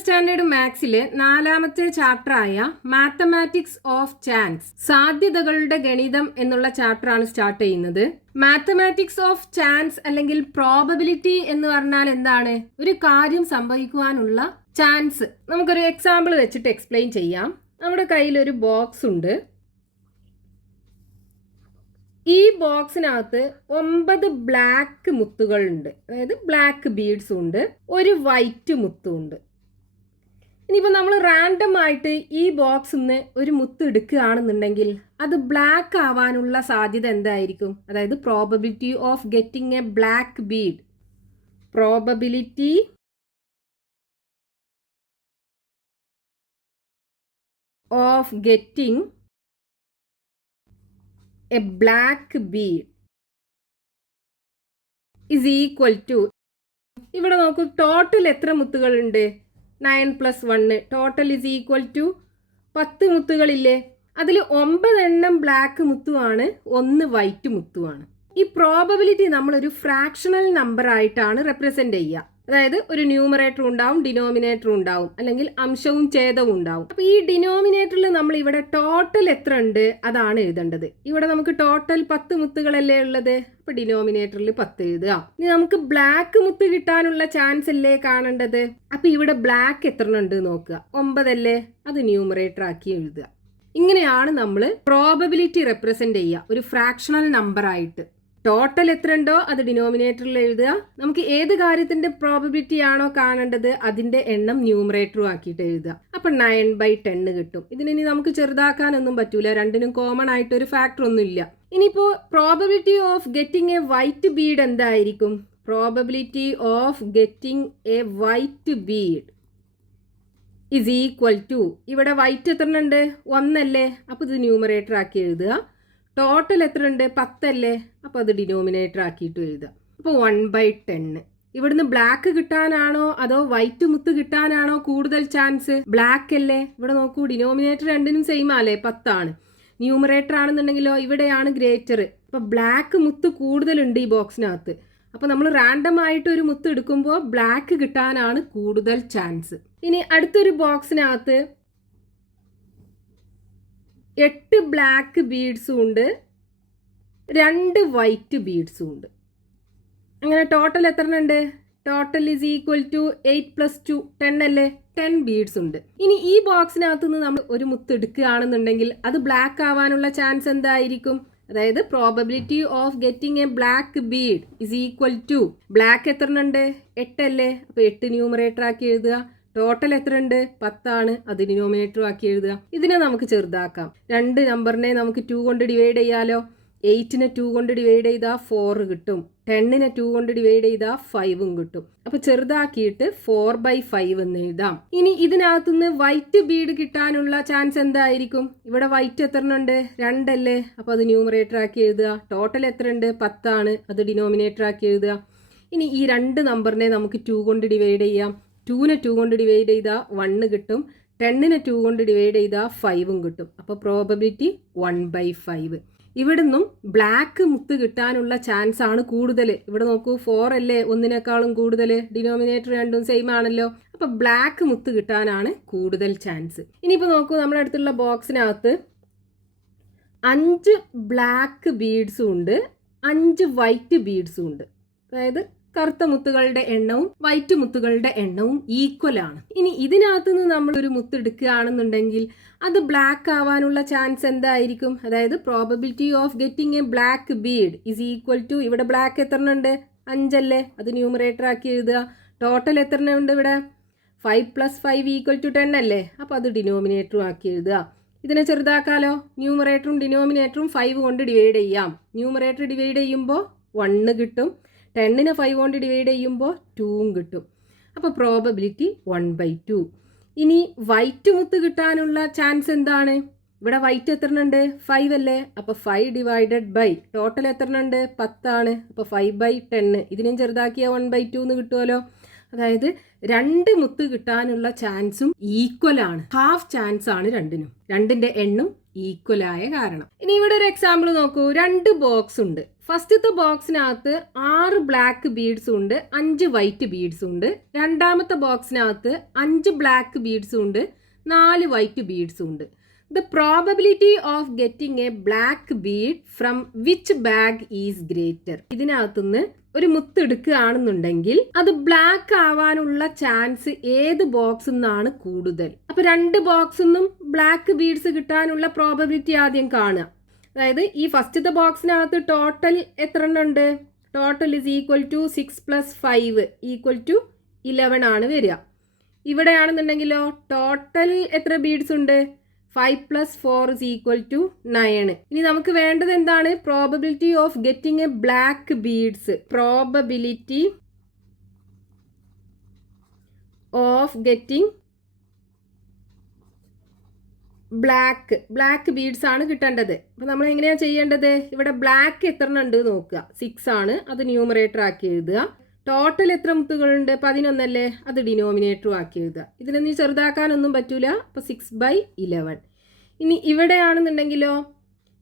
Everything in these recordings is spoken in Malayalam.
സ്റ്റാൻഡേർഡ് മാത്സിലെ 4ാമത്തെ ചാപ്റ്ററായ മാത്തമാറ്റിക്സ് ഓഫ് ചാൻസ് സാധ്യതകളുടെ ഗണിതം എന്നുള്ള ചാപ്റ്ററാണ് സ്റ്റാർട്ട് ചെയ്യുന്നത്. മാത്തമാറ്റിക്സ് ഓഫ് ചാൻസ് അല്ലെങ്കിൽ പ്രോബബിലിറ്റി എന്ന് പറഞ്ഞാൽ എന്താണ്? ഒരു കാര്യം സംഭവിക്കുവാനുള്ള ചാൻസ്. നമുക്കൊരു എക്സാമ്പിൾ വെച്ചിട്ട് എക്സ്പ്ലെയിൻ ചെയ്യാം. നമ്മുടെ കയ്യിൽ ഒരു ബോക്സ് ഉണ്ട്. ഈ ബോക്സിനകത്ത് 9 ബ്ലാക്ക് മുത്തുകളുണ്ട്, അതായത് ബ്ലാക്ക് ബീഡ്സും ഉണ്ട്, ഒരു വൈറ്റ് മുത്തും ഉണ്ട്. ഇനിയിപ്പോൾ നമ്മൾ റാൻഡം ആയിട്ട് ഈ ബോക്സിൽ നിന്ന് ഒരു മുത്ത് എടുക്കുകയാണെന്നുണ്ടെങ്കിൽ അത് ബ്ലാക്ക് ആവാനുള്ള സാധ്യത എന്തായിരിക്കും? അതായത് probability of getting a black Bede. Probability of getting a black Bede is equal to, ഇവിടെ നോക്കൂ, ടോട്ടൽ എത്ര മുത്തുകളുണ്ട്? 9 + 1, ടോട്ടൽ is equal to 10 മുത്തുകളില്ലേ? അതിൽ 9 എണ്ണം ബ്ലാക്ക് മുത്തുമാണ്, 1 വൈറ്റ് മുത്തുമാണ്. ഈ പ്രോബബിലിറ്റി നമ്മളൊരു ഫ്രാക്ഷണൽ നമ്പർ ആയിട്ടാണ് റെപ്രസെന്റ് ചെയ്യുക. അതായത് ഒരു ന്യൂമറേറ്റർ ഉണ്ടാവും, ഡിനോമിനേറ്റർ ഉണ്ടാവും, അല്ലെങ്കിൽ അംശവും ഛേദവും ഉണ്ടാവും. അപ്പൊ ഈ ഡിനോമിനേറ്ററിൽ നമ്മൾ ഇവിടെ ടോട്ടൽ എത്ര ഉണ്ട് അതാണ് എഴുതേണ്ടത്. ഇവിടെ നമുക്ക് ടോട്ടൽ 10 മുത്തുകളല്ലേ ഉള്ളത്, അപ്പൊ ഡിനോമിനേറ്ററിൽ 10 എഴുതുക. ഇനി നമുക്ക് ബ്ലാക്ക് മുത്ത് കിട്ടാനുള്ള ചാൻസ് അല്ലേ കാണേണ്ടത്. അപ്പൊ ഇവിടെ ബ്ലാക്ക് എത്ര ഉണ്ട് നോക്കുക, 9 അല്ലേ, അത് ന്യൂമറേറ്റർ ആക്കി എഴുതുക. ഇങ്ങനെയാണ് നമ്മൾ പ്രോബബിലിറ്റി റെപ്രസെന്റ് ചെയ്യുക ഒരു ഫ്രാക്ഷണൽ നമ്പർ ആയിട്ട്. ടോട്ടൽ എത്ര ഉണ്ടോ അത് ഡിനോമിനേറ്ററിൽ എഴുതുക. നമുക്ക് ഏത് കാര്യത്തിന്റെ പ്രോബബിലിറ്റി ആണോ കാണേണ്ടത് അതിന്റെ എണ്ണം ന്യൂമറേറ്ററും ആക്കിയിട്ട് എഴുതുക. അപ്പൊ 9/10 കിട്ടും. ഇതിനി നമുക്ക് ചെറുതാക്കാനൊന്നും പറ്റൂല, രണ്ടിനും കോമൺ ആയിട്ട് ഒരു ഫാക്ടർ ഒന്നും ഇല്ല. ഇനിയിപ്പോ probability of getting a white bead എന്തായിരിക്കും? Probability of getting a white bead is equal to, ഇവിടെ വൈറ്റ് എത്ര ഉണ്ട്? 1 അല്ലേ, അപ്പൊ ഇത് ന്യൂമറേറ്റർ ആക്കി എഴുതുക. ടോട്ടൽ എത്ര ഉണ്ട്? 10 അല്ലേ, അപ്പോൾ അത് ഡിനോമിനേറ്റർ ആക്കിയിട്ട് എഴുതുക. അപ്പോൾ 1/10. ഇവിടുന്ന് ബ്ലാക്ക് കിട്ടാനാണോ അതോ വൈറ്റ് മുത്ത് കിട്ടാനാണോ കൂടുതൽ ചാൻസ്? ബ്ലാക്ക് അല്ലേ. ഇവിടെ നോക്കൂ, ഡിനോമിനേറ്റർ രണ്ടിനും സെയിം ആലേ, 10 ആണ്. ന്യൂമറേറ്റർ ആണെന്നുണ്ടെങ്കിലോ ഇവിടെയാണ് ഗ്രേറ്റർ. അപ്പോൾ ബ്ലാക്ക് മുത്ത് കൂടുതലുണ്ട് ഈ ബോക്സിനകത്ത്. അപ്പോൾ നമ്മൾ റാൻഡം ആയിട്ട് ഒരു മുത്ത് എടുക്കുമ്പോൾ ബ്ലാക്ക് കിട്ടാനാണ് കൂടുതൽ ചാൻസ്. ഇനി അടുത്തൊരു ബോക്സിനകത്ത് 8 ബ്ലാക്ക് ബീഡ്സും ഉണ്ട്, 2 വൈറ്റ് ബീഡ്സും ഉണ്ട്. അങ്ങനെ ടോട്ടൽ എത്ര ഉണ്ട്? ടോട്ടൽ ഇസ് ഈക്വൽ ടു 8 + 2 10 അല്ലേ, 10 ബീഡ്സ് ഉണ്ട്. ഇനി ഈ ബോക്സിനകത്ത് നിന്ന് നമ്മൾ ഒരു മുത്ത് എടുക്കുകയാണെന്നുണ്ടെങ്കിൽ അത് ബ്ലാക്ക് ആവാനുള്ള ചാൻസ് എന്തായിരിക്കും? അതായത് probability of getting a black bead is equal to, black എത്ര ഉണ്ട്? 8 അല്ലേ, അപ്പോൾ 8 ന്യൂമറേറ്റർ ആക്കി എഴുതുക. ടോട്ടൽ എത്ര ഉണ്ട്? 10 ആണ്, അത് ഡിനോമിനേറ്റർ ആക്കി എഴുതുക. ഇതിനെ നമുക്ക് ചെറുതാക്കാം. 2 നമ്പറിനെ നമുക്ക് 2 കൊണ്ട് ഡിവൈഡ് ചെയ്യാലോ. 8നെ 2 കൊണ്ട് ഡിവൈഡ് ചെയ്താൽ 4 കിട്ടും, 10നെ 2 കൊണ്ട് ഡിവൈഡ് ചെയ്താൽ 5ഉം കിട്ടും. അപ്പൊ ചെറുതാക്കിയിട്ട് 4/5 എന്ന് എഴുതാം. ഇനി ഇതിനകത്തുനിന്ന് വൈറ്റ് ബീഡ് കിട്ടാനുള്ള ചാൻസ് എന്തായിരിക്കും? ഇവിടെ വൈറ്റ് എത്ര ഉണ്ട്? 2 അല്ലേ, അപ്പൊ അത് ന്യൂമറേറ്റർ ആക്കി എഴുതുക. ടോട്ടൽ എത്ര ഉണ്ട്? 10 ആണ്, അത് ഡിനോമിനേറ്റർ ആക്കി എഴുതുക. ഇനി ഈ 2 നമ്പറിനെ നമുക്ക് 2 കൊണ്ട് ഡിവൈഡ് ചെയ്യാം. 2നെ 2 കൊണ്ട് ഡിവൈഡ് ചെയ്താൽ 1 കിട്ടും, 10നെ 2 കൊണ്ട് ഡിവൈഡ് ചെയ്താൽ 5ഉം കിട്ടും. അപ്പോൾ പ്രോബബിലിറ്റി 1/5. ഇവിടുന്നും ബ്ലാക്ക് മുത്ത് കിട്ടാനുള്ള ചാൻസ് ആണ് കൂടുതൽ. ഇവിടെ നോക്കൂ, 4 അല്ലേ, 1നേക്കാളും കൂടുതൽ, ഡിനോമിനേറ്റർ രണ്ടും സെയിം ആണല്ലോ. അപ്പോൾ ബ്ലാക്ക് മുത്ത് കിട്ടാനാണ് കൂടുതൽ ചാൻസ്. ഇനിയിപ്പോൾ നോക്കൂ, നമ്മുടെ അടുത്തുള്ള ബോക്സിനകത്ത് 5 ബ്ലാക്ക് ബീഡ്സും ഉണ്ട്, 5 വൈറ്റ് ബീഡ്സും ഉണ്ട്. അതായത് കറുത്ത മുത്തുകളുടെ എണ്ണവും വൈറ്റ് മുത്തുകളുടെ എണ്ണവും ഈക്വൽ ആണ്. ഇനി ഇതിനകത്ത് നിന്ന് നമ്മൾ ഒരു മുത്ത് എടുക്കുകയാണെന്നുണ്ടെങ്കിൽ അത് ബ്ലാക്ക് ആവാനുള്ള ചാൻസ് എന്തായിരിക്കും? അതായത് probability of getting a black bead is equal to, ഇവിടെ ബ്ലാക്ക് എത്ര ഉണ്ട്? 5 അല്ലേ, അത് ന്യൂമറേറ്റർ ആക്കി എഴുതുക. ടോട്ടൽ എത്ര ഉണ്ട്? ഇവിടെ 5 + 5 = 10 അല്ലേ, അപ്പോൾ അത് ഡിനോമിനേറ്ററും ആക്കി എഴുതുക. ഇതിനെ ചെറുതാക്കാലോ. ന്യൂമറേറ്ററും ഡിനോമിനേറ്ററും 5 കൊണ്ട് ഡിവൈഡ് ചെയ്യാം. ന്യൂമറേറ്റർ ഡിവൈഡ് ചെയ്യുമ്പോൾ 1 കിട്ടും, 10നെ 5 കൊണ്ട് ഡിവൈഡ് ചെയ്യുമ്പോൾ 2ഉം കിട്ടും. അപ്പോൾ പ്രോബബിലിറ്റി 1/2. ഇനി വൈറ്റ് മുത്ത് കിട്ടാനുള്ള ചാൻസ് എന്താണ്? ഇവിടെ വൈറ്റ് എത്ര ഉണ്ട്? 5 അല്ലേ, അപ്പോൾ 5/, ടോട്ടൽ എത്ര ഉണ്ട്? 10 ആണ്, അപ്പോൾ 5/10. ഇതിനെയും ചെറുതാക്കിയാൽ 1/2 എന്ന് കിട്ടുമല്ലോ. അതായത് 2 മുത്ത് കിട്ടാനുള്ള ചാൻസും ഈക്വൽ ആണ്. ഹാഫ് ചാൻസ് ആണ് രണ്ടിനും. രണ്ടിന്റെ എണ്ണും ഈക്വലായ കാരണം. ഇനി ഇവിടെ ഒരു എക്സാമ്പിൾ നോക്കൂ. 2 ബോക്സ് ഉണ്ട്. ഫസ്റ്റത്തെ ബോക്സിനകത്ത് 6 ബ്ലാക്ക് ബീഡ്സും ഉണ്ട്, 5 വൈറ്റ് ബീഡ്സും ഉണ്ട്. രണ്ടാമത്തെ ബോക്സിനകത്ത് 5 ബ്ലാക്ക് ബീഡ്സും ഉണ്ട്, 4 വൈറ്റ് ബീഡ്സും ഉണ്ട്. The probability of getting a black bead from which bag is greater? ഇതിനകത്തുനിന്ന് ഒരു മുത്ത് എടുക്കുകയാണെന്നുണ്ടെങ്കിൽ അത് ബ്ലാക്ക് ആവാനുള്ള ചാൻസ് ഏത് ബോക്സിൽ നിന്നാണ് കൂടുതൽ? അപ്പൊ 2 ബോക്സിൽ നിന്നും ബ്ലാക്ക് ബീഡ്സ് കിട്ടാനുള്ള പ്രോബബിലിറ്റി ആദ്യം കാണുക. അതായത് ഈ ഫസ്റ്റത്തെ ബോക്സിനകത്ത് ടോട്ടൽ എത്ര എണ്ണം ഉണ്ട്? Total is equal to 6 + 5 equal to 11 ആണ് വരിക. ഇവിടെയാണെന്നുണ്ടെങ്കിലോ ടോട്ടൽ എത്ര ബീഡ്സ് ഉണ്ട്? 5 + 4 is equal to 9. ഇനി നമുക്ക് വേണ്ടത് എന്താണ്? Probability of getting a black beads. Probability of getting black beads ആണ് കിട്ടേണ്ടത്. അപ്പോൾ നമ്മൾ എങ്ങനെയാണ് ചെയ്യേണ്ടത്? ഇവിടെ ബ്ലാക്ക് എത്ര ഉണ്ട് നോക്കുക. 6 ആണ്, അത് ന്യൂമറേറ്റർ ആക്കി എഴുതുക. ടോട്ടൽ എത്ര മുത്തുകളുണ്ട്? 11 അല്ലേ, അത് ഡിനോമിനേറ്ററും ആക്കി എഴുതുക. ഇതിനൊന്നും ചെറുതാക്കാനൊന്നും പറ്റൂല. അപ്പോൾ 6/11. ഇനി ഇവിടെയാണെന്നുണ്ടെങ്കിലോ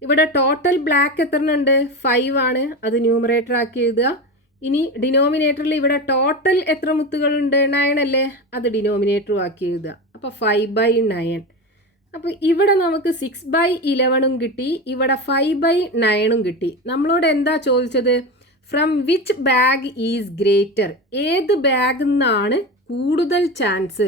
ഇവിടെ ടോട്ടൽ ബ്ലാക്ക് എത്ര ഉണ്ട്? 5 ആണ്, അത് ന്യൂമറേറ്റർ ആക്കി എഴുതുക. ഇനി ഡിനോമിനേറ്ററിൽ ഇവിടെ ടോട്ടൽ എത്ര മുത്തുകളുണ്ട്? 9 അല്ലേ, അത് ഡിനോമിനേറ്ററും ആക്കി എഴുതുക. അപ്പോൾ 5/9. അപ്പോൾ ഇവിടെ നമുക്ക് 6/11 കിട്ടി, ഇവിടെ 5/9 കിട്ടി. നമ്മളോട് എന്താ ചോദിച്ചത്? From which bag is greater? ഏത് ബാഗിൽ നിന്നാണ് കൂടുതൽ ചാൻസ്,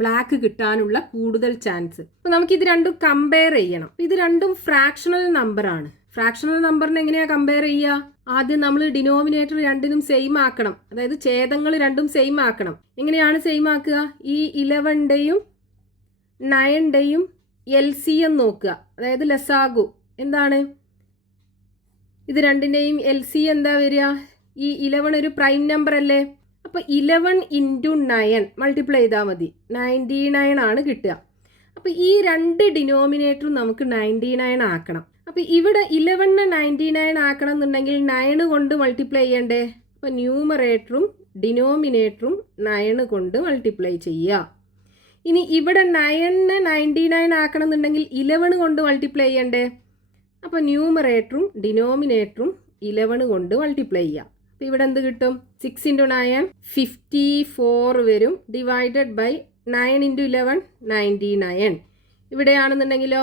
ബ്ലാക്ക് കിട്ടാനുള്ള കൂടുതൽ ചാൻസ്? അപ്പോൾ നമുക്ക് ഇത് രണ്ടും കമ്പയർ ചെയ്യണം. ഇത് രണ്ടും ഫ്രാക്ഷണൽ നമ്പറാണ്. ഫ്രാക്ഷണൽ നമ്പറിനെ എങ്ങനെയാണ് കമ്പയർ ചെയ്യുക? ആദ്യം നമ്മൾ ഡിനോമിനേറ്റർ രണ്ടിനും സെയിം ആക്കണം. അതായത് ഛേദങ്ങൾ രണ്ടും സെയിം ആക്കണം. എങ്ങനെയാണ് സെയിം ആക്കുക? ഈ 11ൻ്റെയും 9ൻ്റെയും LCM നോക്കുക. അതായത് ലസാഗു എന്താണ്? ഇത് രണ്ടിൻ്റെയും LCM എന്താ വരിക? ഈ 11 ഒരു പ്രൈം നമ്പർ അല്ലേ. അപ്പോൾ 11 × 9 മൾട്ടിപ്ലൈ ചെയ്താൽ മതി, 99 ആണ് കിട്ടുക. അപ്പോൾ ഈ 2 ഡിനോമിനേറ്ററും നമുക്ക് 99 ആക്കണം. അപ്പോൾ ഇവിടെ 11നെ 99 ആക്കണം എന്നുണ്ടെങ്കിൽ 9 കൊണ്ട് മൾട്ടിപ്ലൈ ചെയ്യണ്ടേ? അപ്പോൾ ന്യൂമറേറ്ററും ഡിനോമിനേറ്ററും 9 കൊണ്ട് മൾട്ടിപ്ലൈ ചെയ്യുക. ഇനി ഇവിടെ 9നെ 99 ആക്കണം എന്നുണ്ടെങ്കിൽ 11 കൊണ്ട് മൾട്ടിപ്ലൈ ചെയ്യണ്ടേ? അപ്പോൾ ന്യൂമറേറ്ററും ഡിനോമിനേറ്ററും 11 കൊണ്ട് മൾട്ടിപ്ലൈ ചെയ്യാം. അപ്പോൾ ഇവിടെ എന്ത് കിട്ടും? 6 × 9 54 വരും, ഡിവൈഡഡ് ബൈ 9 × 11 99. ഇവിടെയാണെന്നുണ്ടെങ്കിലോ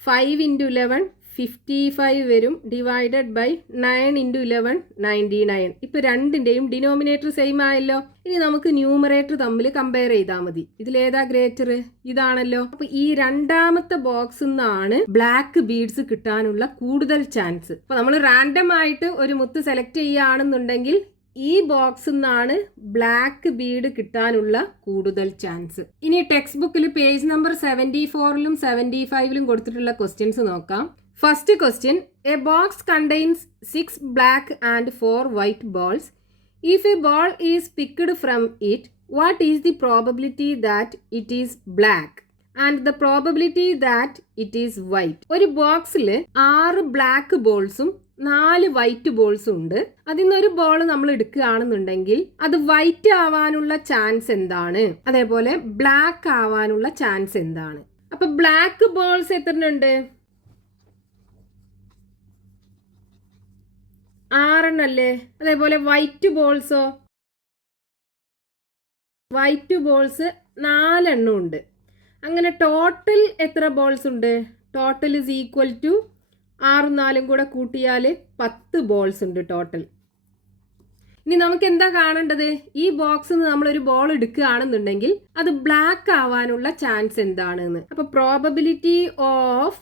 5 × 11 55 വരും, ഡിവൈഡഡ് ബൈ 9 × 11 99. ഇപ്പോൾ രണ്ടിൻ്റെയും ഡിനോമിനേറ്റർ സെയിം ആയല്ലോ. ഇനി നമുക്ക് ന്യൂമറേറ്റർ തമ്മിൽ കമ്പയർ ചെയ്താൽ മതി. ഇതിലേതാ ഗ്രേറ്റർ? ഇതാണല്ലോ. അപ്പോൾ ഈ രണ്ടാമത്തെ ബോക്സിൽ നിന്നാണ് ബ്ലാക്ക് ബീഡ്സ് കിട്ടാനുള്ള കൂടുതൽ ചാൻസ്. അപ്പോൾ നമ്മൾ റാൻഡം ആയിട്ട് ഒരു മുത്ത് സെലക്ട് ചെയ്യുകയാണെന്നുണ്ടെങ്കിൽ ഈ ബോക്സിൽ നിന്നാണ് ബ്ലാക്ക് ബീഡ് കിട്ടാനുള്ള കൂടുതൽ ചാൻസ്. ഇനി ടെക്സ്റ്റ് ബുക്കിൽ പേജ് നമ്പർ 74ലും 75ലും കൊടുത്തിട്ടുള്ള ക്വസ്റ്റ്യൻസ് നോക്കാം. First question: A box contains 6 black and 4 white balls. If a ball is picked from it, what is the probability that it is black and the probability that it is white? ഒരു ബോക്സിൽ 6 ബ്ലാക്ക് ബോൾസും 4 വൈറ്റ് ബോൾസും ഉണ്ട്. അതിൽ നിന്നൊരു ബോൾ നമ്മൾ എടുക്കുകയാണെന്നുണ്ടെങ്കിൽ അത് വൈറ്റ് ആവാനുള്ള ചാൻസ് എന്താണ്? അതേപോലെ ബ്ലാക്ക് ആവാനുള്ള ചാൻസ് എന്താണ്? അപ്പൊ ബ്ലാക്ക് ബോൾസ് എത്രയുണ്ട്? 6 അല്ലേ. അതേപോലെ വൈറ്റ് ബോൾസോ? വൈറ്റ് ബോൾസ് 4 ഉണ്ട്. അങ്ങനെ ടോട്ടൽ എത്ര ബോൾസ് ഉണ്ട്? ടോട്ടൽ ഇസ് ഈക്വൽ ടു 6 4 കൂടെ കൂട്ടിയാൽ 10 ബോൾസ് ഉണ്ട് ടോട്ടൽ. ഇനി നമുക്ക് എന്താ കാണേണ്ടത്? ഈ ബോക്സിൽ നിന്ന് നമ്മളൊരു ബോൾ എടുക്കുകയാണെന്നുണ്ടെങ്കിൽ അത് ബ്ലാക്ക് ആവാനുള്ള ചാൻസ് എന്താണെന്ന്. അപ്പൊ probability of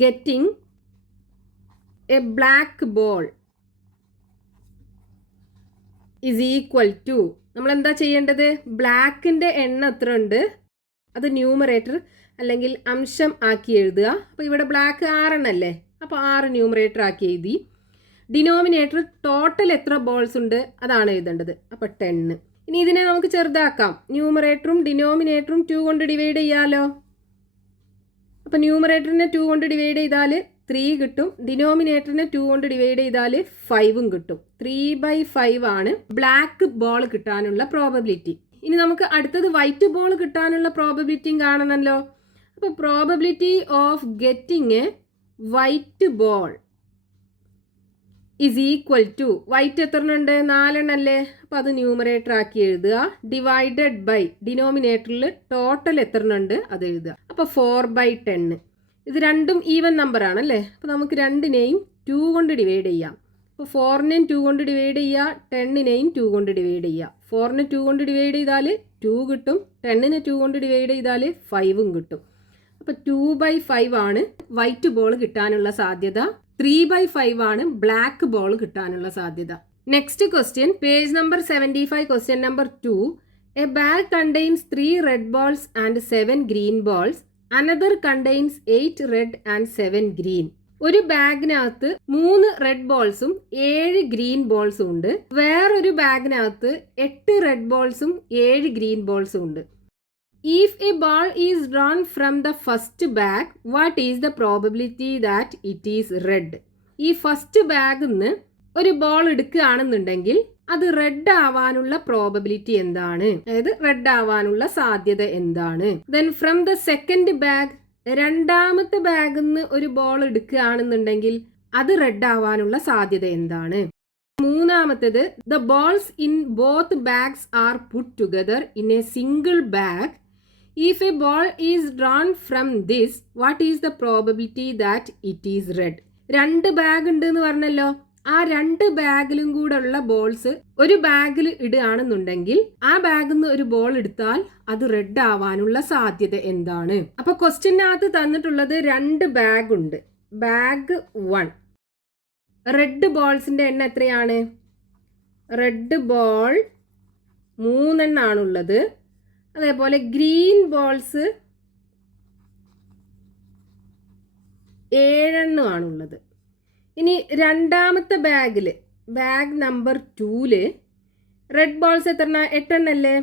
getting a black ball is equal to, നമ്മൾ എന്താ ചെയ്യേണ്ടത്? ബ്ലാക്കിൻ്റെ എണ്ണം എത്ര ഉണ്ട് അത് ന്യൂമറേറ്റർ അല്ലെങ്കിൽ അംശം ആക്കി എഴുതുക. അപ്പോൾ ഇവിടെ ബ്ലാക്ക് 6 അല്ലേ, അപ്പോൾ 6 ന്യൂമറേറ്റർ ആക്കി എഴുതി. ഡിനോമിനേറ്റർ ടോട്ടൽ എത്ര ബോൾസ് ഉണ്ട് അതാണ് എഴുതേണ്ടത്. അപ്പോൾ 10. ഇനി ഇതിനെ നമുക്ക് ചെറുതാക്കാം. ന്യൂമറേറ്ററും ഡിനോമിനേറ്ററും 2 കൊണ്ട് ഡിവൈഡ് ചെയ്യാലോ. അപ്പോൾ ന്യൂമറേറ്ററിനെ 2 കൊണ്ട് ഡിവൈഡ് ചെയ്താൽ 3 കിട്ടും, ഡിനോമിനേറ്ററിനെ 2 കൊണ്ട് ഡിവൈഡ് ചെയ്താൽ 5 കിട്ടും. 3/5 ആണ് ബ്ലാക്ക് ബോൾ കിട്ടാനുള്ള പ്രോബബിലിറ്റി. ഇനി നമുക്ക് അടുത്തത് വൈറ്റ് ബോൾ കിട്ടാനുള്ള പ്രോബബിലിറ്റിയും കാണണമല്ലോ. അപ്പോൾ probability of getting a white ball is equal to, white എത്ര ഉണ്ട്? 4 അല്ലേ. അപ്പോൾ അത് ന്യൂമറേറ്റർ ആക്കി എഴുതുക. ഡിവൈഡഡ് ബൈ ഡിനോമിനേറ്ററിൽ ടോട്ടൽ എത്ര ഉണ്ട് അത് എഴുതുക. അപ്പോൾ 4/10. ഇത് രണ്ടും ഈവൻ നമ്പർ ആണല്ലേ. അപ്പോൾ നമുക്ക് രണ്ടിനെയും 2 കൊണ്ട് ഡിവൈഡ് ചെയ്യാം. അപ്പോൾ 4നെയും 2 കൊണ്ട് ഡിവൈഡ് ചെയ്യുക, 10നെയും 2 കൊണ്ട് ഡിവൈഡ് ചെയ്യുക. 4നെ 2 കൊണ്ട് ഡിവൈഡ് ചെയ്താൽ 2 കിട്ടും, 10നെ 2 കൊണ്ട് ഡിവൈഡ് ചെയ്താൽ 5ഉം കിട്ടും. അപ്പോൾ 2/5 ആണ് വൈറ്റ് ബോൾ കിട്ടാനുള്ള സാധ്യത. 3/5 ആണ് ബ്ലാക്ക് ബോൾ കിട്ടാനുള്ള സാധ്യത. Next question, page number 75, question number 2. A bag contains 3 red balls and 7 green balls. Another contains 8 red and 7 green. ഒരു ബാഗിനകത്ത് 3 റെഡ് ബോൾസും 7 ഗ്രീൻ ബോൾസും ഉണ്ട്. വേറൊരു ബാഗിനകത്ത് 8 റെഡ് ബോൾസും 7 ഗ്രീൻ ബോൾസും ഉണ്ട്. If a ball is drawn from the first bag, what is the probability that it is red? ഈ ഫസ്റ്റ് ബാഗിൽ നിന്ന് ഒരു ബോൾ എടുക്കുകയാണെന്നുണ്ടെങ്കിൽ അത് റെഡ് ആവാനുള്ള പ്രോബബിലിറ്റി എന്താണ്? അതായത് റെഡ് ആവാനുള്ള സാധ്യത എന്താണ്? Then from the second bag, രണ്ടാമത്തെ ബാഗിൽ നിന്ന് ഒരു ബോൾ എടുക്കുകയാണെന്നുണ്ടെങ്കിൽ അത് റെഡ് ആവാനുള്ള സാധ്യത എന്താണ്? മൂന്നാമത്തേത്, the balls in both bags R puttu together in A single bag. If a ball is drawn from this, what is the probability that it is red? 2 bag ഉണ്ട് എന്ന് പറഞ്ഞല്ലോ. ആ 2 ബാഗിലും കൂടെ ഉള്ള ബോൾസ് ഒരു ബാഗിൽ ഇടുകയാണെന്നുണ്ടെങ്കിൽ ആ ബാഗിൽ നിന്ന് ഒരു ബോൾ എടുത്താൽ അത് റെഡ് ആവാനുള്ള സാധ്യത എന്താണ്? അപ്പൊ ക്വസ്റ്റ്യനകത്ത് തന്നിട്ടുള്ളത് 2 ബാഗ് ഉണ്ട്. ബാഗ് 1, റെഡ് ബോൾസിന്റെ എണ്ണം എത്രയാണ്? Red ball 3 എണ്ണാണുള്ളത്. അതേപോലെ ഗ്രീൻ ബോൾസ് 7 എണ്ണമാണുള്ളത്. ഇനി രണ്ടാമത്തെ ബാഗിൽ, ബാഗ് നമ്പർ 2-ല് റെഡ് ബോൾസ് എത്ര? 8 എണ്ണല്ലേ.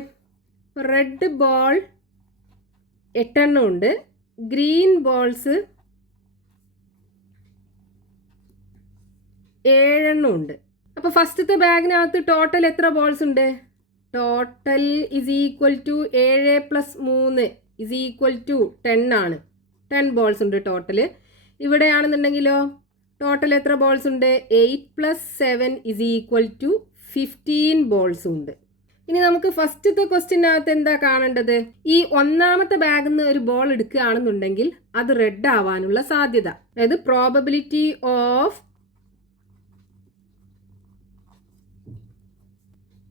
റെഡ് ബോൾ 8 എണ്ണം ഉണ്ട്. ഗ്രീൻ ബോൾസ് 7 എണ്ണം ഉണ്ട്. അപ്പോൾ ഫസ്റ്റത്തെ ബാഗിനകത്ത് ടോട്ടൽ എത്ര ബോൾസ് ഉണ്ട്? Total is equal to 7 + 3 is equal to 10 ആണ്. 10 ബോൾസ് ഉണ്ട് ടോട്ടൽ. ഇവിടെയാണെന്നുണ്ടെങ്കിലോ ടോട്ടൽ എത്ര ബോൾസ് ഉണ്ട്? 8 + 7 ഇസ് ഈക്വൽ ടു 15 ബോൾസ് ഉണ്ട്. ഇനി നമുക്ക് ഫസ്റ്റത്തെ ക്വസ്റ്റ്യനകത്ത് എന്താ കാണേണ്ടത്? ഈ ഒന്നാമത്തെ ബാഗിൽ നിന്ന് ഒരു ബോൾ എടുക്കുകയാണെന്നുണ്ടെങ്കിൽ അത് റെഡ് ആവാനുള്ള സാധ്യത, അതായത് probability of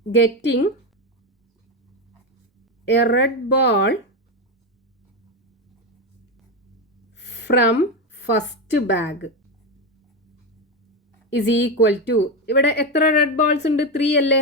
getting a red ball from first bag is equal to, ഇവിടെ എത്ര റെഡ് ബോൾസ് ഉണ്ട്? 3 അല്ലേ.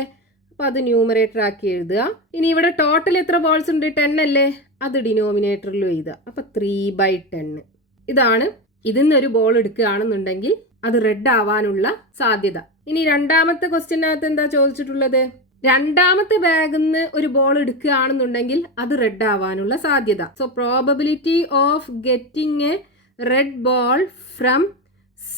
അപ്പോൾ അത് ന്യൂമറേറ്റർ ആക്കി എഴുതുക. ഇനി ഇവിടെ ടോട്ടൽ എത്ര ബോൾസ് ഉണ്ട്? 10 അല്ലേ. അത് ഡിനോമിനേറ്ററിൽ എഴുതുക. അപ്പോൾ 3/10. ഇതാണ് ഇതിൽ നിന്നൊരു ബോൾ എടുക്കുകയാണെന്നുണ്ടെങ്കിൽ അത് റെഡ് ആവാനുള്ള സാധ്യത. ഇനി രണ്ടാമത്തെ ക്വസ്റ്റ്യനകത്ത് എന്താ ചോദിച്ചിട്ടുള്ളത്? രണ്ടാമത്തെ ബാഗിൽ നിന്ന് ഒരു ബോൾ എടുക്കുകയാണെന്നുണ്ടെങ്കിൽ അത് റെഡ് ആവാനുള്ള സാധ്യത. So probability of getting a red ball from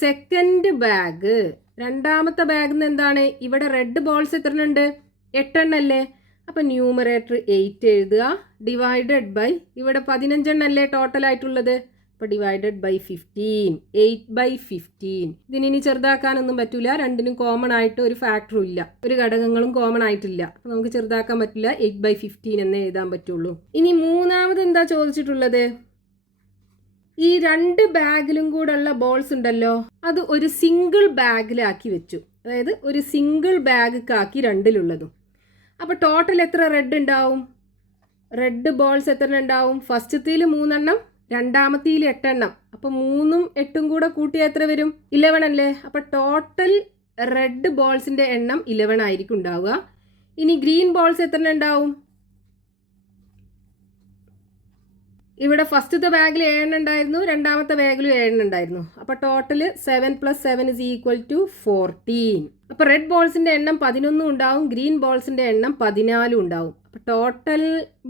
second bag. രണ്ടാമത്തെ ബാഗിൽ നിന്ന് എന്താണ്? ഇവിടെ റെഡ് ബോൾസ് എത്ര ഉണ്ട്? 8 എണ്ണല്ലേ. അപ്പം ന്യൂമറേറ്റർ 8 എഴുതുക. ഡിവൈഡഡ് ബൈ, ഇവിടെ 15 എണ്ണല്ലേ ടോട്ടൽ ആയിട്ടുള്ളത്. അപ്പോൾ ഡിവൈഡഡ് ബൈ 15, 8/15. ഇതിനി ചെറുതാക്കാനൊന്നും പറ്റില്ല. രണ്ടിനും കോമൺ ആയിട്ട് ഒരു ഫാക്ടറും ഇല്ല, ഒരു ഘടകങ്ങളും കോമൺ ആയിട്ടില്ല. അപ്പോൾ നമുക്ക് ചെറുതാക്കാൻ പറ്റില്ല. 8/15 എന്നേ എഴുതാൻ പറ്റുള്ളൂ. ഇനി മൂന്നാമത് എന്താ ചോദിച്ചിട്ടുള്ളത്? ഈ 2 ബാഗിലും കൂടെ ഉള്ള ബോൾസ് ഉണ്ടല്ലോ, അത് ഒരു സിംഗിൾ ബാഗിലാക്കി വെച്ചു. അതായത് ഒരു സിംഗിൾ ബാഗിലാക്കി രണ്ടിലുള്ളതും. അപ്പോൾ ടോട്ടൽ എത്ര റെഡ് ഉണ്ടാവും? റെഡ് ബോൾസ് എത്ര ഉണ്ടാവും? ഫസ്റ്റത്തേൽ 3 എണ്ണം, രണ്ടാമത്തേൽ 8 എണ്ണം. അപ്പോൾ 3ഉം 8ഉം കൂടെ കൂട്ടിയാൽ എത്ര വരും? 11 അല്ലേ. അപ്പോൾ ടോട്ടൽ റെഡ് ബോൾസിൻ്റെ എണ്ണം 11 ആയിരിക്കും ഉണ്ടാവുക. ഇനി ഗ്രീൻ ബോൾസ് എത്ര ഉണ്ടാവും? ഇവിടെ ഫസ്റ്റത്തെ ബാഗിൽ 7 ഉണ്ടായിരുന്നു, രണ്ടാമത്തെ ബാഗിലും 7 ഉണ്ടായിരുന്നു. അപ്പോൾ ടോട്ടൽ 7 + 7 ഇസ് ഈക്വൽ ടു 14. അപ്പോൾ റെഡ് ബോൾസിൻ്റെ എണ്ണം 11 ഉണ്ടാവും, ഗ്രീൻ ബോൾസിൻ്റെ എണ്ണം 14 ഉണ്ടാവും. അപ്പോൾ ടോട്ടൽ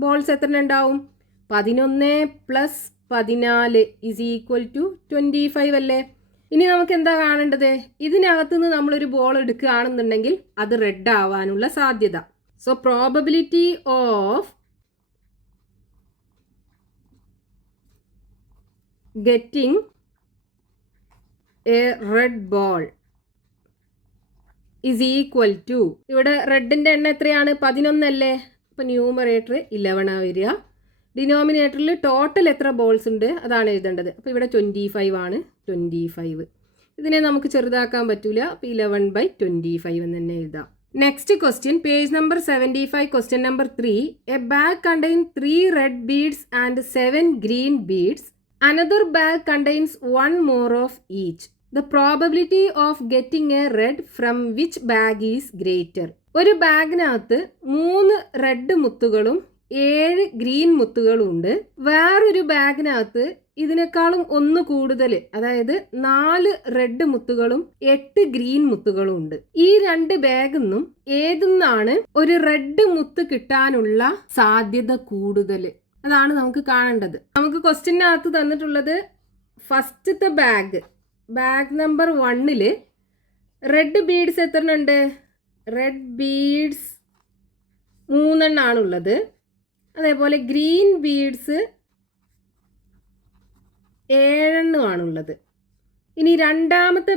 ബോൾസ് എത്ര ഉണ്ടാവും? 11 + 14 ഇസ് ഈക്വൽ ടു 25 അല്ലേ. ഇനി നമുക്ക് എന്താ കാണേണ്ടത്? ഇതിനകത്തുനിന്ന് നമ്മളൊരു ബോൾ എടുക്കുകയാണെന്നുണ്ടെങ്കിൽ അത് റെഡ് ആവാനുള്ള സാധ്യത. So probability of getting a red ball is equal to, ഇവിടെ റെഡിൻ്റെ എണ്ണം എത്രയാണ്? 11 അല്ലേ? അപ്പോൾ ന്യൂമറേറ്റർ 11 വരിക. ഡിനോമിനേറ്ററിൽ ടോട്ടൽ എത്ര ബോൾസ് ഉണ്ട് അതാണ് എഴുതേണ്ടത്. അപ്പോൾ ഇവിടെ 25 ആണ്. 25 ഇതിനെ നമുക്ക് ചെറുതാക്കാൻ പറ്റൂല. അപ്പോൾ 11/25 എന്ന് തന്നെ എഴുതാം. Next question, page number 75, question number 3. A bag contain 3 red beads and 7 green beads. Another bag contains 1 more of each. The probability of getting a red from which bag is greater? ഒരു ബാഗിനകത്ത് 3 റെഡ് മുത്തുകളും 7 ഗ്രീൻ മുത്തുകളും ഉണ്ട്. വേറൊരു ബാഗിനകത്ത് ഇതിനേക്കാളും 1 കൂടുതൽ, അതായത് 4 റെഡ് മുത്തുകളും 8 ഗ്രീൻ മുത്തുകളും ഉണ്ട്. ഈ 2 ബാഗിൽ നിന്നും ഏതെന്നാണ് ഒരു റെഡ് മുത്ത് കിട്ടാനുള്ള സാധ്യത കൂടുതൽ? അതാണ് നമുക്ക് കാണേണ്ടത്. നമുക്ക് ക്വസ്റ്റ്യനകത്ത് തന്നിട്ടുള്ളത് ഫസ്റ്റത്തെ ബാഗ് നമ്പർ 1 റെഡ് ബീഡ്സ് എത്ര ഉണ്ട്? Red beads 3 എണ്ണാണുള്ളത്. അതേപോലെ ഗ്രീൻ ബീഡ്സ് 7 എണ്ണമാണുള്ളത്. ഇനി രണ്ടാമത്തെ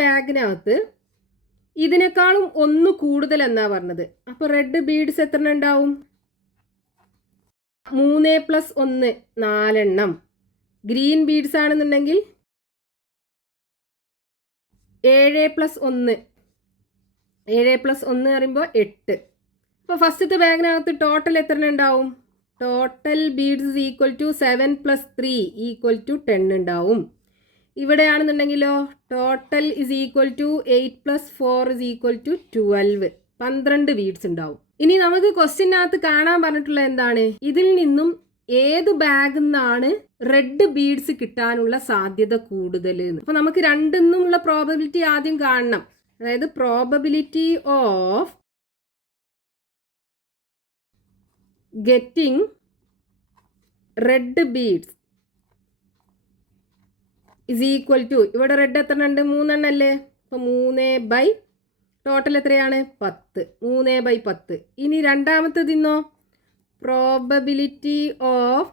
ബാഗിനകത്ത് ഇതിനേക്കാളും 1 കൂടുതൽ എന്നാ പറഞ്ഞത്. അപ്പോൾ റെഡ് ബീഡ്സ് എത്ര ഉണ്ടാവും? 3 + 1 4 എണ്ണം. ഗ്രീൻ ബീഡ്സ് ആണെന്നുണ്ടെങ്കിൽ 7 + 1 പറയുമ്പോൾ 8. അപ്പോൾ ഫസ്റ്റത്തെ ബാഗിനകത്ത് ടോട്ടൽ എത്ര ഉണ്ടാവും? ടോട്ടൽ ബീഡ്സ് ഈക്വൽ ടു 7 + 3 = 10 ഉണ്ടാവും. ഇവിടെയാണെന്നുണ്ടെങ്കിലോ total is equal to 8 + 4 = 12. 12 beads ഉണ്ടാവും. ഇനി നമുക്ക് ക്വസ്റ്റ്യനകത്ത് കാണാൻ പറഞ്ഞിട്ടുള്ള എന്താണ്? ഇതിൽ നിന്നും ഏത് ബാഗിൽ നിന്നാണ് റെഡ് ബീഡ്സ് കിട്ടാനുള്ള സാധ്യത കൂടുതൽ എന്ന്. അപ്പോൾ നമുക്ക് രണ്ടിന്നുമുള്ള പ്രോബബിലിറ്റി ആദ്യം കാണണം. അതായത് probability of getting red beads is equal to, ഇവിടെ റെഡ് എത്ര ഉണ്ട്? 3 എണ്ണല്ലേ? അപ്പോൾ 3 ടോട്ടൽ എത്രയാണ്? 10. 3/10. ഇനി രണ്ടാമത്തേതിന്നോ probability of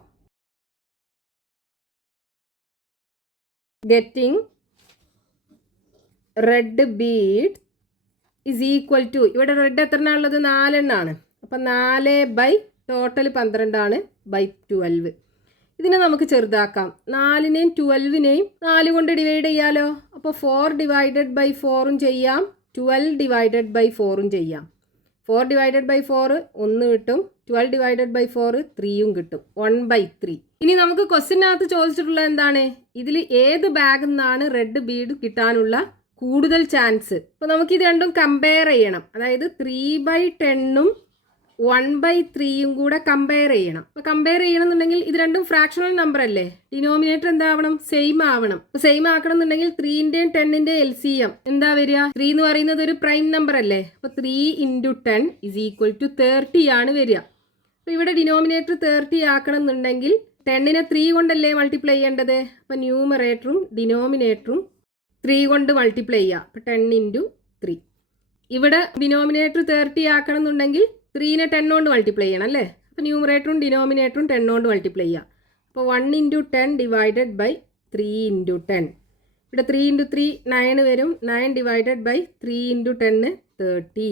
getting red bead is equal to, ഇവിടെ റെഡ് എത്ര ഉള്ളത്? 4 എണ്ണാണ്. അപ്പം 4 ടോട്ടൽ 12 ആണ് /12. ഇതിനെ നമുക്ക് ചെറുതാക്കാം. 4നെയും 12നെയും 4 കൊണ്ട് ഡിവൈഡ് ചെയ്യാലോ. അപ്പോൾ 4/4 ചെയ്യാം, 12/4 ചെയ്യാം. 4/4 1 കിട്ടും, 12/4 3 കിട്ടും, 1/3. ഇനി നമുക്ക് ക്വസ്റ്റ്യനകത്ത് ചോദിച്ചിട്ടുള്ളത് എന്താണ്? ഇതിൽ ഏത് ബാഗിൽ നിന്നാണ് റെഡ് ബീഡ് കിട്ടാനുള്ള കൂടുതൽ ചാൻസ്? അപ്പോൾ നമുക്ക് ഇത് രണ്ടും കമ്പയർ ചെയ്യണം. അതായത് 3/10 1/3 കൂടെ കമ്പയർ ചെയ്യണം. അപ്പോൾ കമ്പയർ ചെയ്യണമെന്നുണ്ടെങ്കിൽ ഇത് രണ്ടും ഫ്രാക്ഷണൽ നമ്പർ അല്ലേ? ഡിനോമിനേറ്റർ എന്താവണം? സെയിം ആവണം. അപ്പോൾ സെയിം ആക്കണം എന്നുണ്ടെങ്കിൽ 3ന്റെയും 10ന്റെയും LCM എന്താ വരിക? 3 എന്ന് പറയുന്നത് ഒരു പ്രൈം നമ്പർ അല്ലേ? അപ്പോൾ 3 × 10 = 30 ആണ് വരിക. അപ്പോൾ ഇവിടെ ഡിനോമിനേറ്റർ 30 ആക്കണം എന്നുണ്ടെങ്കിൽ 10നെ 3 കൊണ്ടല്ലേ മൾട്ടിപ്ലൈ ചെയ്യേണ്ടത്? അപ്പോൾ ന്യൂമറേറ്ററും ഡിനോമിനേറ്ററും 3 കൊണ്ട് മൾട്ടിപ്ലൈ ചെയ്യുക. അപ്പോൾ 10 × 3. ഇവിടെ ഡിനോമിനേറ്റർ 30 ആക്കണം എന്നുണ്ടെങ്കിൽ 3നെ 10 കൊണ്ട് മൾട്ടിപ്ലൈ ചെയ്യണം അല്ലേ? അപ്പോൾ ന്യൂമറേറ്ററും ഡിനോമിനേറ്ററും 10 കൊണ്ട് മൾട്ടിപ്ലൈ ചെയ്യുക. അപ്പോൾ 1 × 10 / 3 × 10. ഇവിടെ 3 × 3 9 വരും. 9 / 3 × 10 30.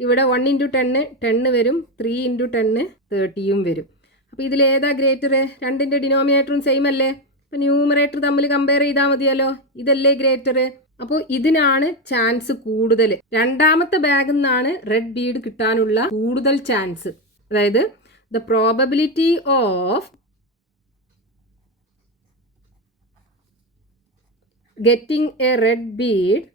ഇവിടെ 1 × 10 10 വരും. 3 × 10 30യും വരും. അപ്പോൾ ഇതിലേതാ ഗ്രേറ്റർ? രണ്ടിൻ്റെ ഡിനോമിനേറ്ററും സെയിം അല്ലേ? അപ്പോൾ ന്യൂമറേറ്റർ തമ്മിൽ കമ്പയർ ചെയ്താൽ മതിയല്ലോ. ഇതല്ലേ ഗ്രേറ്റർ? അപ്പോൾ ഇതിനാണ് ചാൻസ് കൂടുതൽ. രണ്ടാമത്തെ ബാഗിൽ നിന്നാണ് റെഡ് ബീഡ് കിട്ടാനുള്ള കൂടുതൽ ചാൻസ്. അതായത് the probability of getting a red bead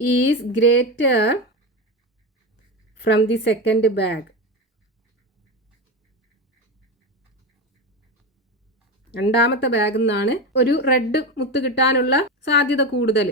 is greater from the second bag. രണ്ടാമത്തെ ബാഗിൽ നിന്നാണ് ഒരു റെഡ് മുത്ത് കിട്ടാനുള്ള സാധ്യത കൂടുതൽ.